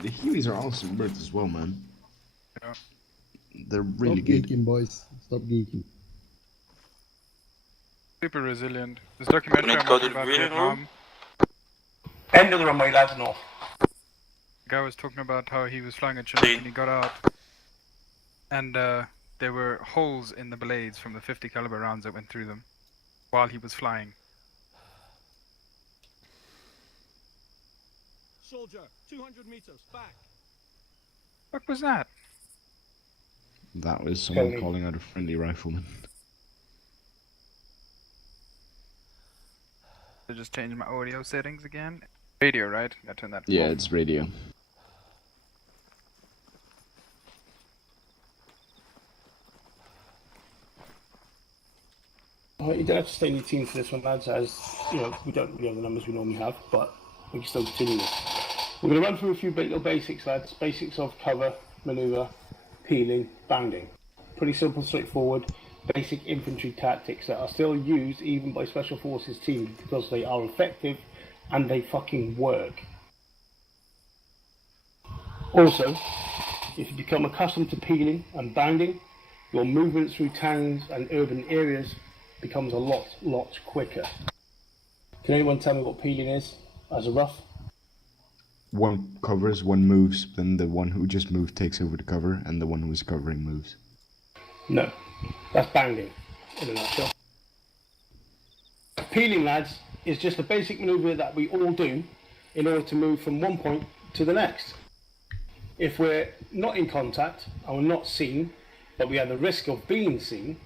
The Hueys are awesome birds as well, man. Yeah. They're really Stop good. geeking, boys. Stop geeking. Super resilient. This documentary Need I'm to go watching to the about breathing room? Vietnam, End of the runway, lads, north. the guy was talking about how he was flying a Chinook and he got out, and there were holes in the blades from the 50 caliber rounds that went through them while he was flying. Soldier, 200 meters, back. What was that? That was someone Tony. calling out a friendly rifleman. I just changed my audio settings again. Radio, right? I turned that Yeah, off. it's radio. You don't have to stay in your team for this one, lads, as you know, we don't really have the numbers we normally have, but we can still continue this. We're going to run through a few little basics, lads. Basics of cover, manoeuvre, peeling, banding. Pretty simple, straightforward, basic infantry tactics that are still used even by Special Forces teams because they are effective and they fucking work. Also, if you become accustomed to peeling and banding, your movement through towns and urban areas becomes a lot quicker. Can anyone tell me what peeling is as a rough? One covers, one moves, then the one who just moved takes over the cover, and the one who is covering moves. No, that's banding in a nutshell. Peeling, lads, is just a basic manoeuvre that we all do in order to move from one point to the next. If we're not in contact and we're not seen, but we have the risk of being seen,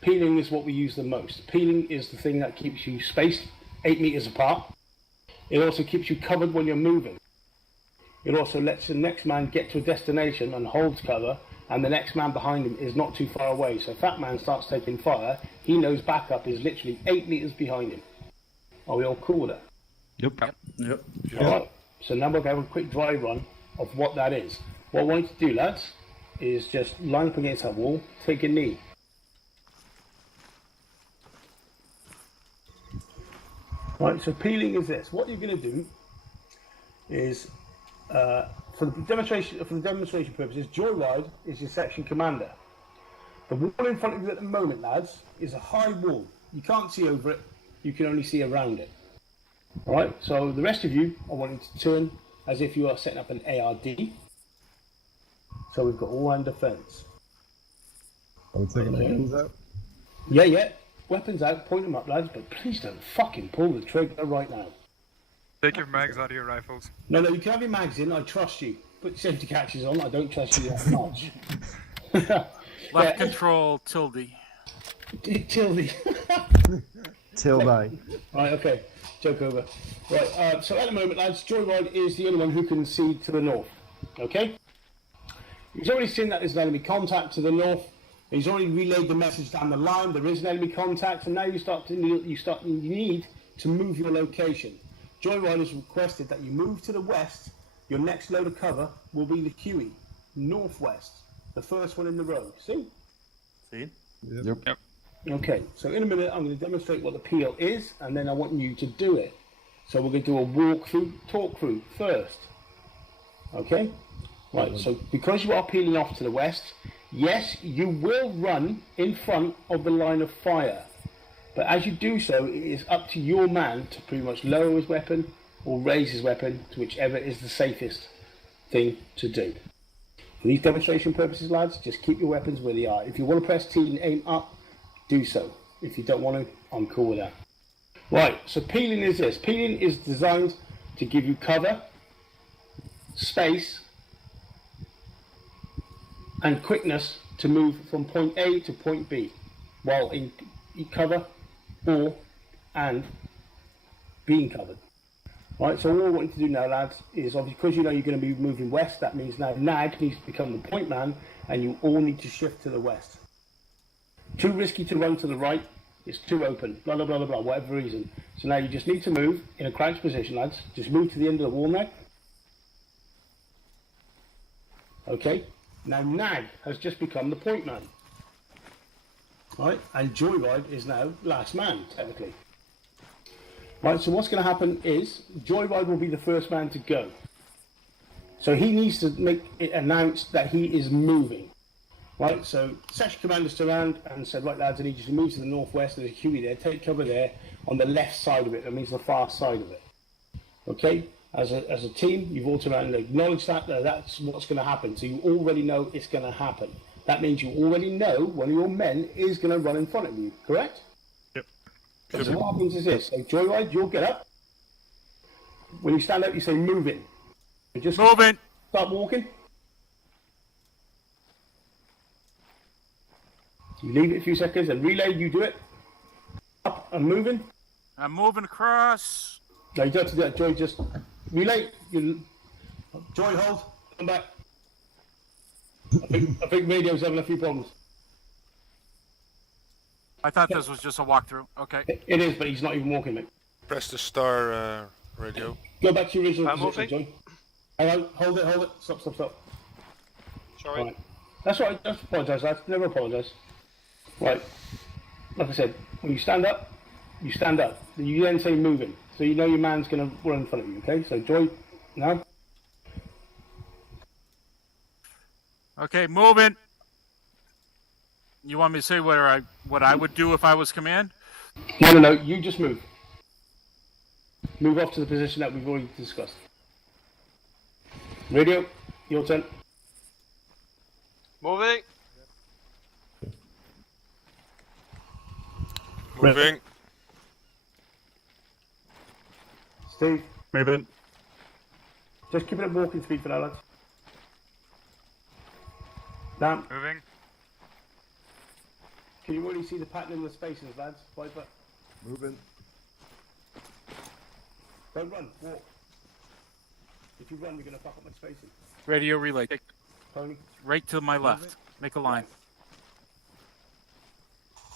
peeling is what we use the most. Peeling is the thing that keeps you spaced 8 meters apart. It also keeps you covered when you're moving. It also lets the next man get to a destination and holds cover, and the next man behind him is not too far away. So if that man starts taking fire, he knows backup is literally 8 meters behind him. Are we all cool with that? Yep. Yep. Alright, so now we're going to have a quick dry run of what that is. What I want you to do, lads, is just line up against that wall, take a knee. Right, so peeling is this. What you're going to do is, for the demonstration purposes, Joyride is your section commander. The wall in front of you at the moment, lads, is a high wall. You can't see over it, you can only see around it. Alright, so the rest of you, I want you to turn as if you are setting up an ARD. So we've got all round defence. Are we taking the hands out? Yeah. Weapons out, point them up, lads, but please don't fucking pull the trigger right now. Take your mags out of your rifles. No, you can have your mags in, I trust you. Put your safety catches on, I don't trust you that much. Left control, tilde. Tilde. Tilde. Right, okay, joke over. Right, so at the moment, lads, Joyride is the only one who can see to the north. Okay? He's already seen that there's an enemy contact to the north. He's already relayed the message down the line. There is an enemy contact, and now you need to move your location. Joyride has requested that you move to the west. Your next load of cover will be the Huey, northwest, the first one in the row. See? See? Yep. Okay, so in a minute I'm going to demonstrate what the peel is, and then I want you to do it. So we're going to do a walkthrough, talk through first. Okay? Right, so because you are peeling off to the west, yes, you will run in front of the line of fire. But as you do so, it is up to your man to pretty much lower his weapon or raise his weapon to whichever is the safest thing to do. For these demonstration purposes, lads, just keep your weapons where they are. If you want to press T and aim up, do so. If you don't want to, I'm cool with that. Right, so peeling is this. Peeling is designed to give you cover, space, and quickness to move from point A to point B while in cover and being covered. Right, so all I want you to do now, lads, is obviously because you know you're going to be moving west, that means now Nag needs to become the point man and you all need to shift to the west. Too risky to run to the right, it's too open, blah blah blah blah blah, whatever reason. So now you just need to move in a crouched position, lads. Just move to the end of the wall now. Okay? Now Nag has just become the point man. Right, and Joyride is now last man, technically. Right, so what's going to happen is Joyride will be the first man to go. So he needs to make it announced that he is moving. Right, so section commanders turned around and said, right lads, I need you to move to the northwest, there's a Huey there, take cover there on the left side of it, that means the far side of it. Okay, as a team, you've all turned around and acknowledged that's what's going to happen, so you already know it's going to happen. That means you already know one of your men is going to run in front of you, correct? Yep. So what happens is this, so Joyride, you'll get up. When you stand up, you say moving. You just Moving. start walking. You leave it a few seconds and relay, you do it. Up and moving. I'm moving across. No, you don't have to do that, Joy, just relay. Joy, hold, come back. I think radio's having a few problems. I thought this was just a walkthrough. Okay. It is, but he's not even walking, mate. Press the star radio. Go back to your original I'm position, moving. Joy. Hang on, hold it. Stop. Sorry. Right. That's all right, don't apologise, lads. Never apologise. Right. Like I said, when you stand up, you stand up. You then say moving. So you know your man's going to run in front of you, okay? So Joy, now. Okay, moving. You want me to say what I would do if I was command? No, you just move. Move off to the position that we've already discussed. Radio, your turn. Moving. Moving. Steve, Moving. just keep it at walking speed for now, lads. Dan, Moving. can you already see the pattern in the spaces, lads? Viper, Moving. don't run, walk. If you run, you're going to fuck up my spacing. Radio relay. Tony, Right to my left. Make a line.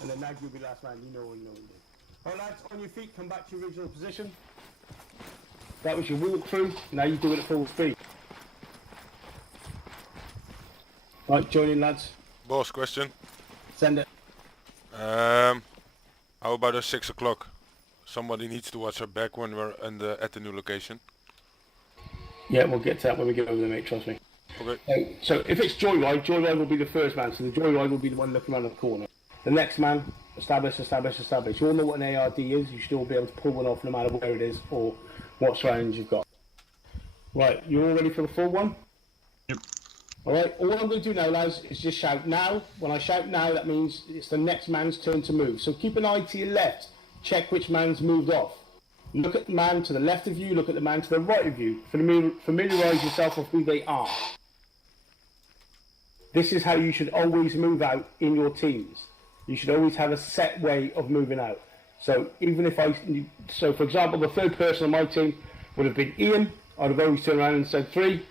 and then Nag, you'll be last man. You know what you do. Alright, lads, on your feet, come back to your original position. That was your walkthrough. Now you do it at full speed. Right, join in, lads. Boss, question. Send it. How about at 6 o'clock? Somebody needs to watch our back when we're at the new location. Yeah, we'll get to that when we get over there, mate, trust me. Okay. So if it's Joyride will be the first man, so the Joyride will be the one looking around the corner. The next man, establish. You all know what an ARD is, you should all be able to pull one off no matter where it is or what surroundings you've got. Right, you all ready for the full one? Yep. Alright, all I'm going to do now, lads, is just shout now. When I shout now, that means it's the next man's turn to move. So keep an eye to your left, check which man's moved off. Look at the man to the left of you, look at the man to the right of you. Familiarise yourself with who they are. This is how you should always move out in your teams. You should always have a set way of moving out. So even if so for example, the third person on my team would have been Ian. I'd have always turned around and said 3,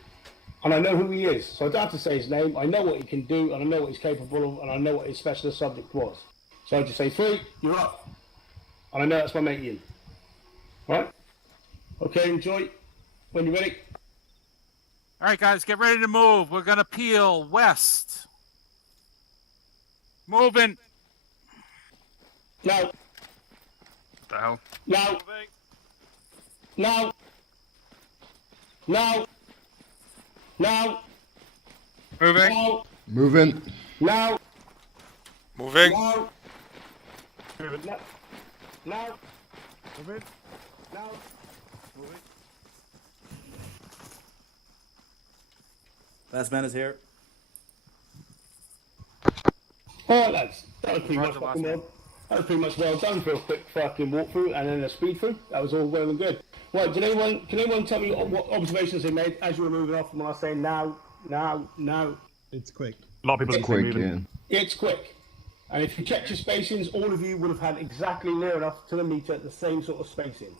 and I know who he is. So I don't have to say his name. I know what he can do, and I know what he's capable of, and I know what his specialist subject was. So I just say 3, you're up, and I know that's my mate Ian. Right? Okay, enjoy. When you're ready. All right, guys, get ready to move. We're gonna peel west. Moving. Now. What the hell? Now. Now. Now. Now. Moving. Now. Moving. Now. Moving. Now. Now. Now. Moving. Now. Last man is here. Alright lads, that was pretty Roger, much last fucking man. well. That was pretty much well done for a quick fucking walkthrough and then a speed through. That was all well and good. Right, can anyone tell me what observations they made as you were moving off from when I was saying now? It's quick. A lot of people It's didn't say quick, moving. yeah. It's quick. And if you check your spacings, all of you would have had exactly near enough to the meter the same sort of spacing.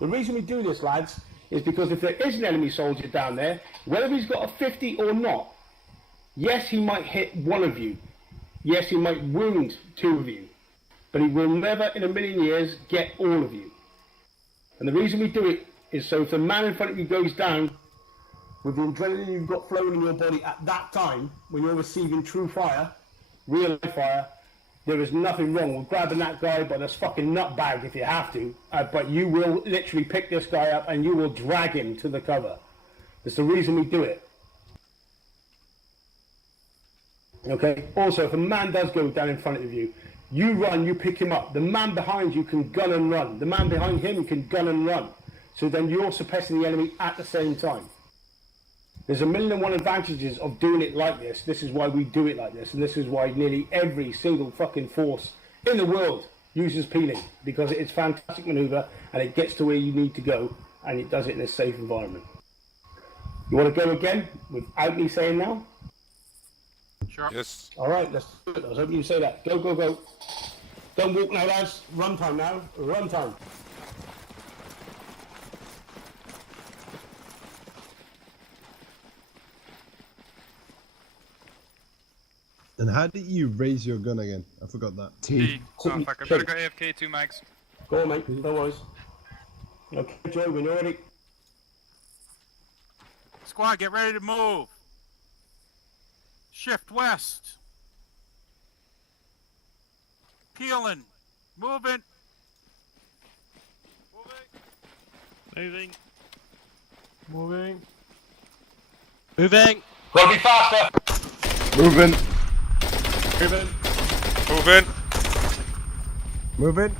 The reason we do this, lads, is because if there is an enemy soldier down there, whether he's got a 50 or not, yes, he might hit one of you. Yes, he might wound 2 of you. But he will never in a million years get all of you. And the reason we do it is so if the man in front of you goes down, with the adrenaline you've got flowing in your body at that time, when you're receiving true fire, real life fire, there is nothing wrong with grabbing that guy by this fucking nut bag if you have to, but you will literally pick this guy up and you will drag him to the cover. That's the reason we do it. Okay. Also, if a man does go down in front of you, you run, you pick him up. The man behind you can gun and run. The man behind him can gun and run. So then you're suppressing the enemy at the same time. There's a million and one advantages of doing it like this. This is why we do it like this. And this is why nearly every single fucking force in the world uses peeling. Because it's a fantastic maneuver and it gets to where you need to go. And it does it in a safe environment. You want to go again without me saying now? Sure. Yes. All right, let's do it. I was hoping you say that. Go, go, go. Don't walk now, lads. Run time now. Run time. And how did you raise your gun again? I forgot that. D. Oh fuck, I better go AFK 2 mags. Go on, mate. No worries. Okay, Joe, when you're ready. Squad, get ready to move. Shift west. Peeling. Moving. Moving. Moving. Moving. Gotta be faster. Moving. Moving. Move in. Moving.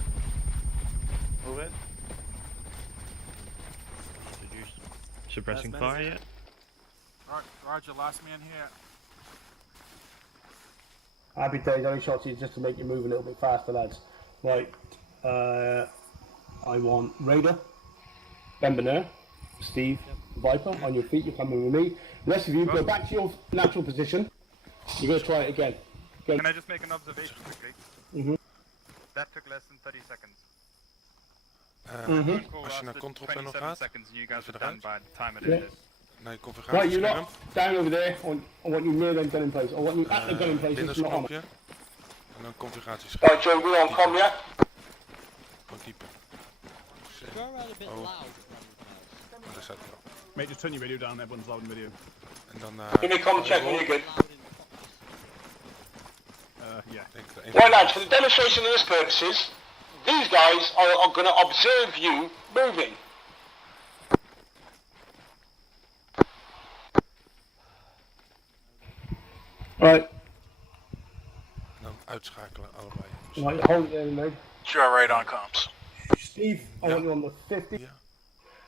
Moving. Suppressing Last man fire is yet? Roger, last man here. Happy days, only shots you just to make you move a little bit faster, lads. Right. I want Raider, Bembener, Steve, Viper, on your feet, you're coming with me. The rest of you, go back to your natural position. You're going to try it again. Go. Can I just make an observation quickly? Mhm. That took less than 30 seconds. Call Als je naar lasted control panel 27 gaat, seconds and you guys even were done eruit. by the time it Yeah. ended. naar je Right, you're configuratiescherm. not down over there. I want you near them gun in place. I want you at the gun in place. It's not on. Windows-knopje. En dan configuratiescherm. Right, Joe, we're on com, yeah? Gewoon typen. Go around a bit Oh. loud. Daar staat hij al. Mate, just turn your radio down. Everyone's loud in video. En dan... Give me a com check when you're good. Yeah. Right, lads, for the demonstration of this purposes, these guys are going to observe you moving. Right, En dan uitschakelen allebei. right, hold it there, mate. Sure, right on comms. Steve, I want you on the 50. Ja.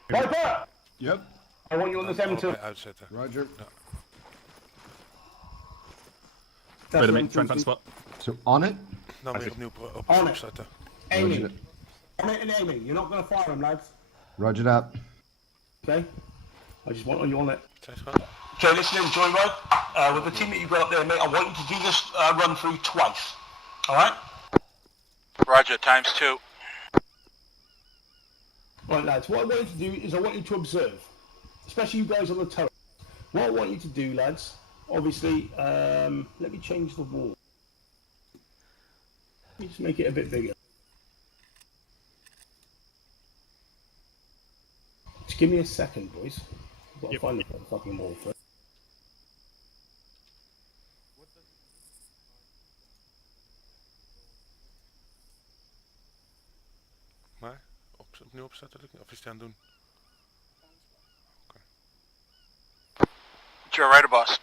Viper! Yep. I want you on the 72. Allebei uitzetten. Roger. That's Wait a the minute, try and find a 72. spot. So on it. Dan weer opnieuw On it. opstarten. Aiming. On it and aiming. You're not going to fire them, lads. Roger that. Okay? I just want you on it. Zijn ze gewoon? Okay, listen in, Joyride. With the team that you've got up there, mate, I want you to do this run through twice. Alright? Roger, times 2. Right, lads, what I want you to do is I want you to observe. Especially you guys on the turret. What I want you to do, lads, obviously, let me change the wall. Let me just make it a bit bigger. Just give me a second, boys. I've got to find the fucking wall first. Maar? Opnieuw opstarten? Of is hij aan het doen? Sure, right, boss.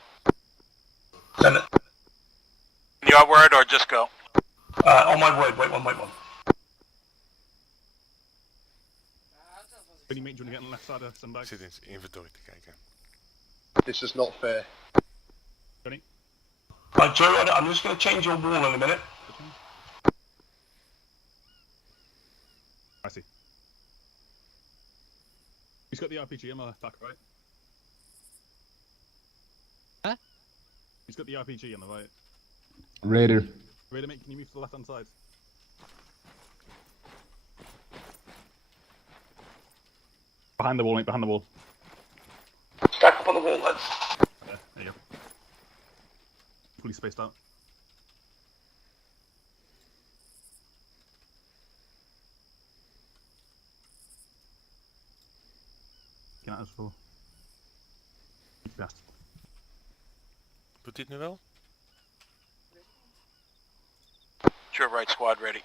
Send it. Your word or just go? On my word, wait one. When you make, do you want to get on the left side of some Ik bags? zit in zijn inventory te kijken. This is not fair. Johnny? Right, Joe, I'm just going to change your wall in a minute. I see. He's got the RPG ammo pack, right? Huh? He's got the RPG on the right. Raider. Raider, mate, can you move to the left hand side? Behind the wall, mate, behind the wall. Stack up on the wall, lads. There you go. Fully spaced out. Get out as well. Best. Doet hij het nu wel? Sure, right, squad ready.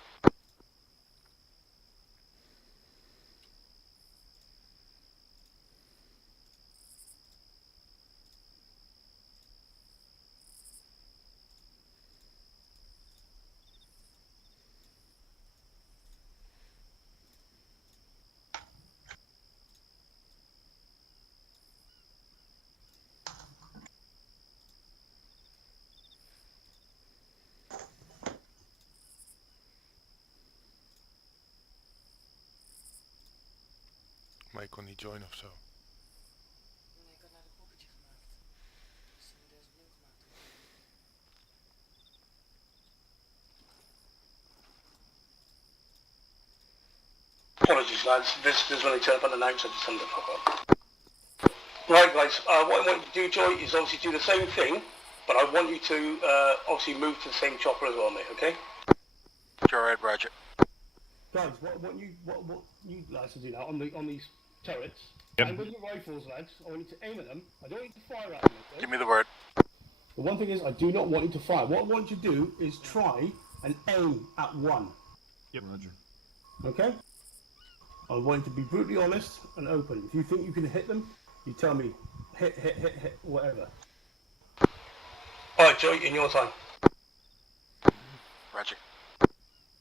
Maar ik kon niet joinen of zo. Apologies, lads. This is when I turn up unannounced. I just turned the fuck up. Right, guys. What I want you to do, Joy, is obviously do the same thing, but I want you to obviously move to the same chopper as well, mate. Okay? Sure, Ed, Roger. Guys, what you lads to do now on these turrets? Yep. And with your rifles, lads, I want you to aim at them. I don't want you to fire at them. Okay? Give me the word. The one thing is, I do not want you to fire. What I want you to do is try and aim at one. Yep. Roger. Okay? I want you to be brutally honest and open. If you think you can hit them, you tell me, hit, whatever. Alright, Joey, in your time. Roger.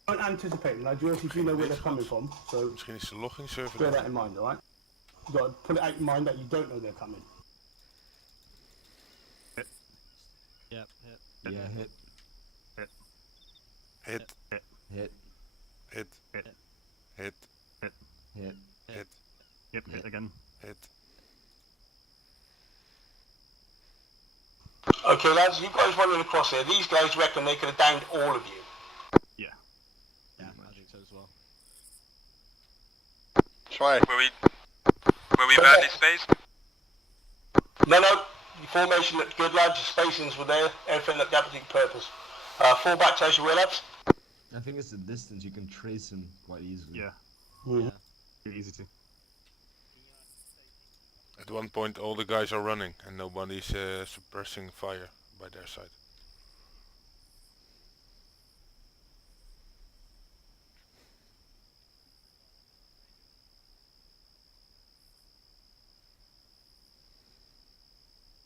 Don't anticipate them, lads. You actually do know where they're coming from, so Misschien is de logging server bear daar. that in mind, alright? You've got to put it out in mind that you don't know they're coming. Yep, Yeah, hit. Hit. Hit. Hit. Hit. Hit. Hit. Hit. Yep, hit again. Hit. Okay, lads, you guys running across here. These guys reckon they could have downed all of you. Yeah. Yeah, I think so as well. Try. Were we badly spaced? No, your formation looked good, lads. Your spacings were there. Everything looked absolutely purpose. Fall back to as you will, lads. I think it's the distance. You can trace him quite easily. Yeah. Mm-hmm. Pretty easy to. At one point all the guys are running and nobody's suppressing fire by their side.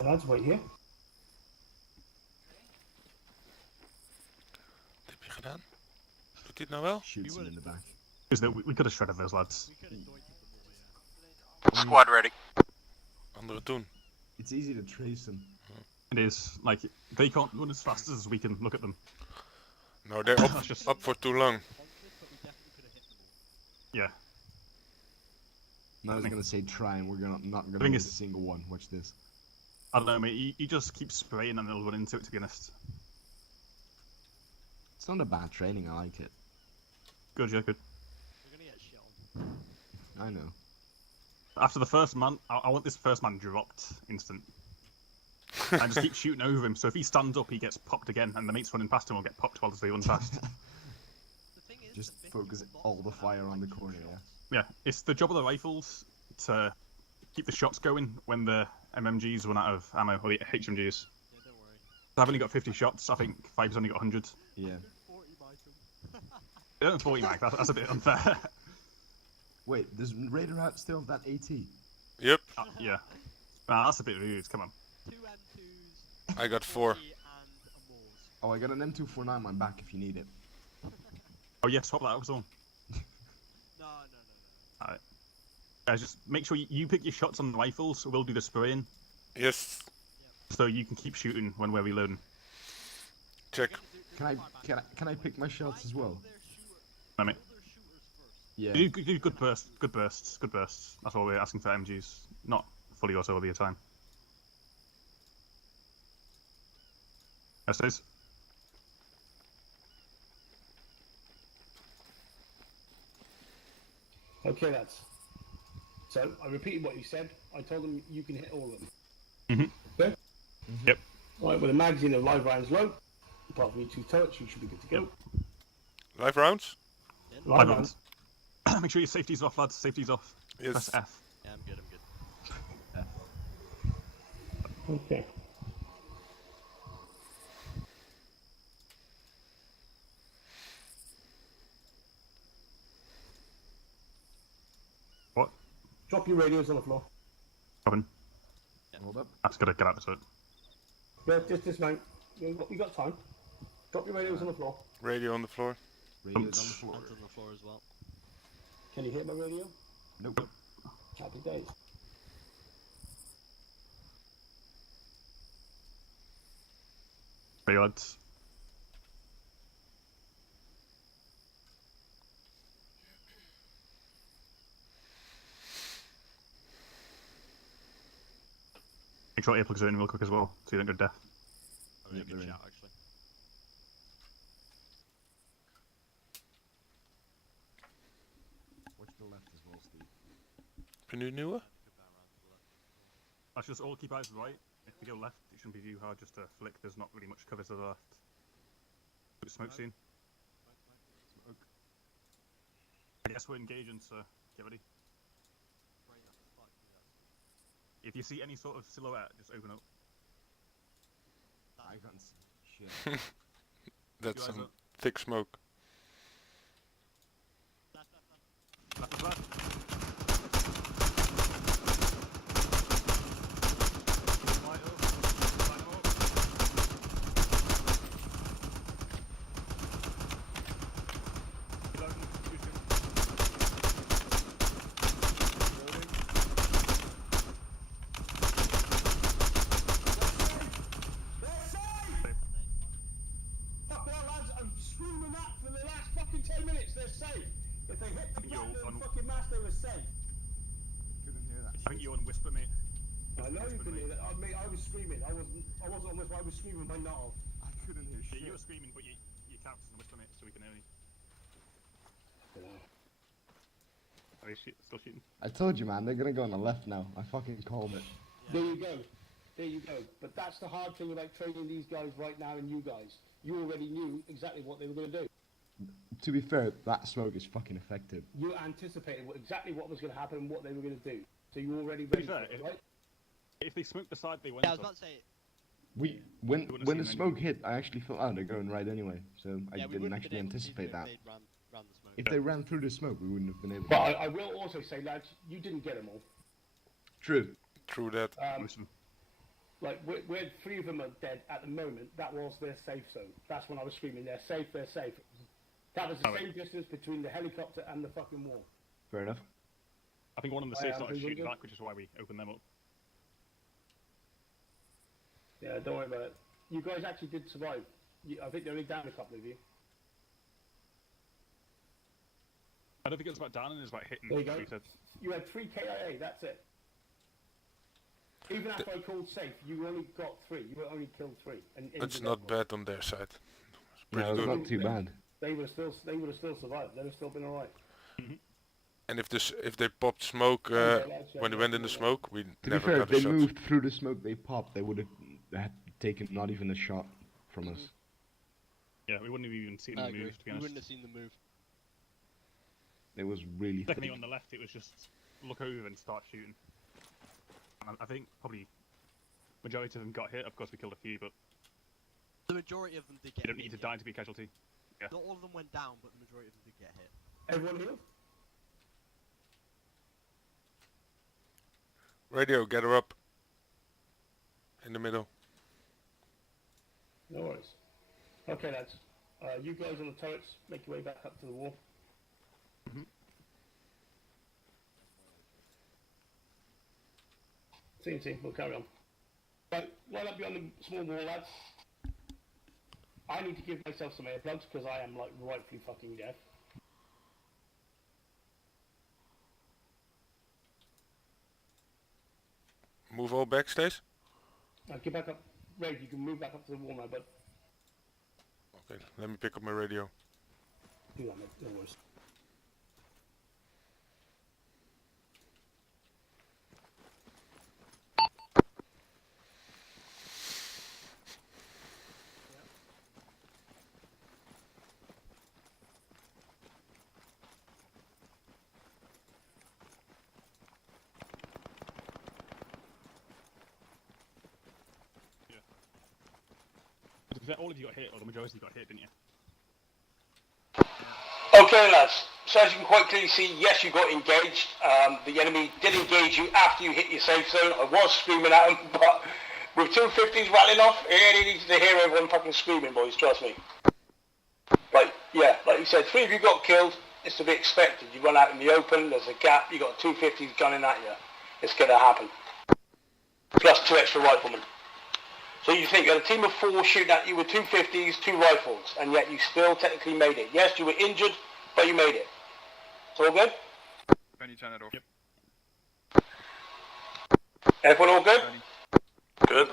Lads, wait here. Wat heb je gedaan? Doet hij het nou wel? Shoots him in the back. We could have shredded those lads. We could have doited them all, yeah. Squad ready. Anderen doen. It's easy to trace them. It is, like, they can't run as fast as we can look at them. No, they're up, Just- up for too long. But we definitely could have hit them all. Yeah. And I was gonna say try, and we're not gonna thing miss is- a single one. Watch this. I don't know, mate. You just keep spraying and they'll run into it, to be honest. It's not a bad training. I like it. Good, yeah, good. We're gonna get shit on. I know. After the first man, I want this first man dropped instant. And just keep shooting over him, so if he stands up, he gets popped again, and the mates running past him will get popped while they run fast. The thing is, Just the bit focus people all lost the were fire having, on the like, corner, shots. yeah. Yeah, it's the job of the rifles to keep the shots going when the MMGs run out of ammo, or the HMGs. Yeah, don't worry. I've only got 50 shots, I think Five's only got 100. Yeah. 40 item. Yeah, that's 40 mag, that's a bit unfair. Wait, does Raider out still have that AT? Yep, Yeah. Nah, that's a bit rude, come on. 2 M2s, I got 4. 40 and a Moors. Oh, I got an M249 on my back if you need it. Oh yeah, swap that out for someone. No. Guys, just make sure you pick your shots on the rifles, we'll do the spraying, Yes, so you can keep shooting when we're reloading. check. Can I pick my shots as well? I mean, Yeah. do good bursts. That's all we're asking for MGs, not fully auto all the time. Yes, it is. Okay, lads. So, I repeated what you said. I told them you can hit all of them. Mhm. Okay? Yep. Alright, with the magazine of live rounds low, apart from your 2 turrets, you should be good to go. Live rounds? Live Live rounds. Make sure your safety's off, lads. Safety's off. Yes. Press F. Yeah, I'm good. Okay. What? Drop your radios on the floor. Robin. Hold up. I've just gotta get out of it. Yeah, just dismount. We got time. Drop your radios on the floor. Radio on the floor. Radio's on the floor. Hands on the floor as well. Can you hear my radio? Nope. Happy days. Ready, lads. sure earplugs are in real quick as well, so you don't go deaf. Really good shout, actually. Watch the left as well, Steve. Heb je nu een nieuwe? Let's just all keep eyes right. If we go left, it shouldn't be too hard just to flick. There's not really much cover to the left. Smoke scene. Smoke. I guess we're engaging, so get ready. If you see any sort of silhouette, just open up. I can't see shit. That's Two eyes some up. thick smoke. Left is left. Light up. Light up. Reloading. Shooting. Reloading. Fuck well, lads, I'm screaming that for the last fucking 10 minutes, they're safe. If they hit the You're ground on- and fucking mast, they were safe. Couldn't hear that. I think you're on whisper, mate. I know you can hear that. I was screaming. I wasn't on whisper, I was screaming my nut off. I couldn't hear Yeah, shit. you were screaming, but you can't on whisper, mate, so we can hear you. Are you still shooting? I told you, man, they're gonna go on the left now. I fucking called it. There you go. There you go. But that's the hard thing about training these guys right now and you guys. You already knew exactly what they were going to do. To be fair, that smoke is fucking effective. You anticipated exactly what was going to happen and what they were going to do. So you already To be ready for fair, it, right? If they smoked the side they went Yeah, I was on, about to say, When You wouldn't when have the seen smoke hit, I actually thought, oh, they're going right anyway. So I yeah, we didn't wouldn't have actually been able to see anticipate them that. if they'd ran the smoke. If they ran through the smoke, we wouldn't have been able. But I will also say, lads, you didn't get them all. True. True that. most of them. Like, where 3 of them are dead at the moment, that was their safe zone. That's when I was screaming, they're safe, they're safe. That was the same distance between the helicopter and the fucking wall. Fair enough. I think one of them I started am, shooting good. back, which is why we opened them up. Yeah, don't worry about it. You guys actually did survive. I think they're only down a couple of you. I don't think it's about down, it's about hitting. There you go. like we said. You had 3 KIA, that's it. Even after I called safe, you only got 3. You were only killed 3. And It's not bad on their side. It's pretty Yeah, it's good. not too bad. They would have still survived. They would have still been alright. And if they popped smoke when they went in the smoke, we To be never fair, got if a they shot. moved through the smoke they popped, they would have taken not even a shot from us. Yeah, we wouldn't have even seen I them agree. move, to be We honest. wouldn't have seen them move. It was really Secondly, thick. on the left, it was just look over and start shooting. And I think probably majority of them got hit. Of course, we killed a few, but The majority of them did you get don't hit. need to die to be a casualty. Not all of them went down, but the majority of them did get hit. Everyone healed? Radio, get her up. In the middle. No worries. Okay, lads. You guys on the turrets, make your way back up to the wall. TNT, we'll carry on. Right, line up beyond the small wall, lads. I need to give myself some earplugs because I am like rightfully fucking deaf. Move all backstage. Get back up. Ray, you can move back up to the wall now, but Okay, let me pick up my radio. do that, mate. No worries. To be fair, all of you got hit, or the majority got hit, didn't you? Okay, lads. So as you can quite clearly see, yes, you got engaged. The enemy did engage you after you hit your safe zone. I was screaming at them, but with 250s rattling off, it really needs to hear everyone fucking screaming, boys. Trust me. Like, yeah, like you said, 3 of you got killed. It's to be expected. You run out in the open. There's a gap. You got 250s gunning at you. It's gonna happen. Plus 2 extra riflemen. So you think you had a team of 4 shooting at you with 250s, 2 rifles, and yet you still technically made it. Yes, you were injured, but you made it. It's all good? When you turn it off. Yep. Everyone all good? Good.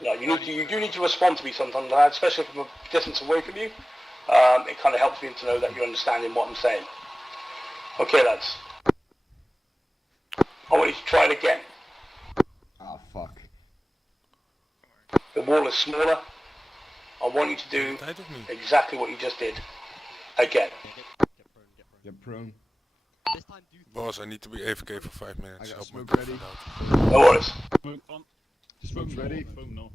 Yeah, you do need to respond to me sometimes, especially from a distance away from you. It kind of helps me to know that you're understanding what I'm saying. Okay, lads. I want you to try it again. Ah, fuck. The wall is smaller. I want you to do Tijd of niet? exactly what you just did. Again. Get prone. This time do Boss, I need to be AFK for 5 minutes. I got Help my smoke girlfriend ready. out. No worries. Smoke on. Smoke's ready. Foam, no.